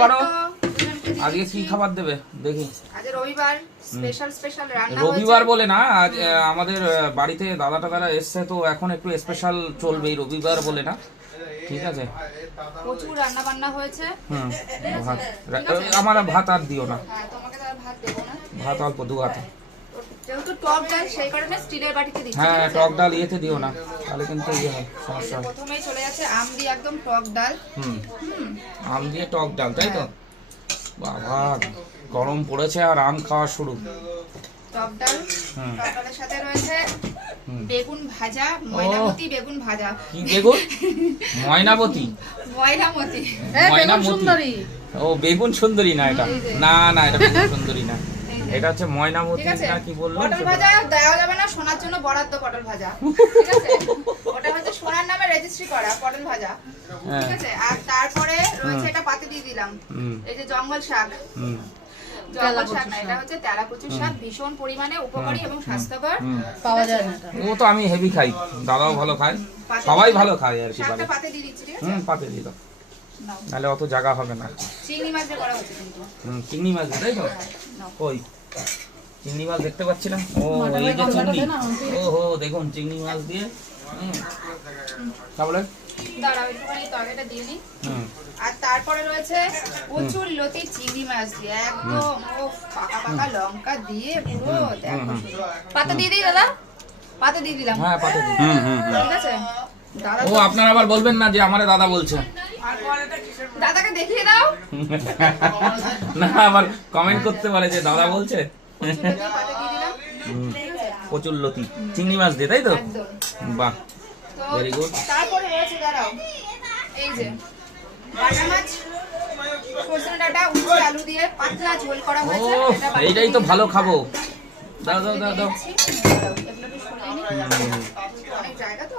বাড়ো। আজকে কি খাবার দেবে দেখি? আজ রবিবার, স্পেশাল রান্না। রবিবার বলে না, আজ আমাদের বাড়িতে দাদা টাদারা এসছে, তো এখন একটু স্পেশাল চলবে, রবিবার বলে না, ঠিক আছে? প্রচুর রান্না বান্না হয়েছে। ভাত, আমার ভাত আর দিও না। হ্যাঁ, তোমাকে তো আর ভাত দেবো না। ভাত অল্প, দু হাতে। যেহেতু টক ডাল, সেই কারণে স্টিলের বাটিতে দিচ্ছি। হ্যাঁ, টক ডাল ইয়েতে দিও না, তাহলে কিন্তু ইয়ে হয়, সমস্যা হয়। প্রথমেই চলে যাচ্ছে আম দিয়ে একদম টক ডাল। আম দিয়ে টক ডাল, তাই তো? বাবা, গরম পড়েছে আর আম খাওয়া শুরু। টক ডাল, টক ডালের সাথে রয়েছে বেগুন ভাজা, ময়নামতি বেগুন ভাজা। কি বেগুন? ময়নাবতী। ময়নামতি। ময়নামতি। ও, বেগুন সুন্দরী না এটা? না না, এটা বেগুন সুন্দরী না, এটা হচ্ছে ময়নামতি না কি বললো? পটল ভাজা দেওয়া যাবে না, সোনার জন্য বরাদ্দ পটল ভাজা, ঠিক আছে? ওটা হচ্ছে সোনার নামে রেজিস্ট্রি করা পটল ভাজা, ঠিক আছে? আর তারপরে রয়েছে এটা পাতে দিয়ে দিলাম, এই যে জঙ্গল শাক। জঙ্গল শাক না, এটা হচ্ছে তেলা কচুর শাক, ভীষণ পরিমাণে উপকারী এবং স্বাস্থ্যকর, পাওয়া যায় না। ও তো আমি হেভি খাই, দাদাও ভালো খায়, সবাই ভালো খায় আর কি। শাকটা পাতে দিয়ে দিচ্ছি, ঠিক আছে? পাতে দিয়ে দাও, নাহলে অত জায়গা হবে না। চিংড়ি মাছ দিয়ে করা হচ্ছে কিন্তু। চিংড়ি মাছ দিয়ে, তাই তো? কই চিংড়ি মাছ দেখতে পাচ্ছি না। ও, এই যে চিংড়ি। ওহো, দেখুন চিংড়ি মাছ দিয়ে। তাহলে দাঁড়াও, একটুখানি তরকারিটা দিয়ে নিই। আর তারপরে রয়েছে প্রচুর লতি চিংড়ি মাছ দিয়ে একদম পাকা পাকা লঙ্কা দিয়ে পুরো দেখো। পাতা দিয়ে দিই দাদা, পাতা দিয়ে দিলাম। হ্যাঁ, পাতে দিই। ঠিক আছে দাদা। ও, আপনারা আবার বলবেন না যে আমারে দাদা বলছে। দাদাকে দেখিয়ে দাও না, আবার কমেন্ট করতে পারে যে দাদা বলছে। পাতা দিয়ে দিলাম। প্রচুর লতি চিংড়ি মাছ দিয়ে, তাই তো? একদম। বাহ, তো ভেরি গুড। তারপরে রয়েছে, দাঁড়াও, এই যে বাটা মাছ, সজনে ডাঁটা, উচ্ছে আলু দিয়ে পাতলা ঝোল করা ও, হয়েছে। এটা বাটিতে এইটাই তো দিয়ে ভালো দিলাম। খাবো। দাও দাও দাও দাও। দিচ্ছি। এগুলো একটু সরিয়ে নিই। অনেক জায়গা তো।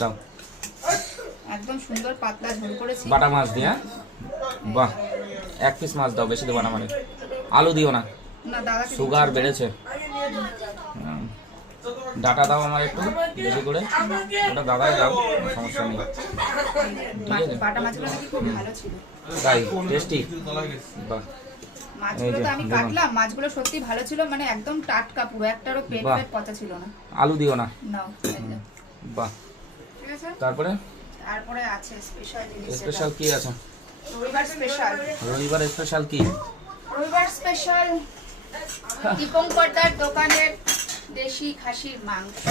দাও। একদম সুন্দর পাতলা ঝোল করেছি। বাটা মাছ দিয়ে, হ্যাঁ? বাহ, এক পিস মাছ দাও, বেশি দেবো না, মানে আলু দিও না, না দাদা, সুগার বেড়েছে। ডাটা দাও আমার একটু বেশি করে, ওটা দাদাই দাও, সমস্যা নেই, ঠিক আছে? বাটা মাছগুলো নাকি খুব ভালো ছিল। তাই টেস্টি? বাহ, মাছগুলো তো আমি কাটলাম, মাছগুলো সত্যি ভালো ছিল, মানে একদম টাটকা, পুরো একটারও পেট বাহ। পেট পচা ছিল না। আলু দিও না। নাও, এই যে। বাহ, ঠিক আছে? তারপরে তারপরে আছে স্পেশাল জিনিস। স্পেশাল কি আছে? রবিবার স্পেশাল। রবিবার স্পেশাল কি? রবিবার স্পেশাল দীপঙ্করদার দোকানের দেশি খাসির মাংস।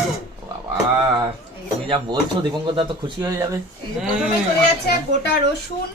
বাবা, তুমি যা বলছো দীপঙ্কর দা তো খুশি হয়ে যাবে। এই যে প্রথমে চলে যাচ্ছে গোটা রসুন,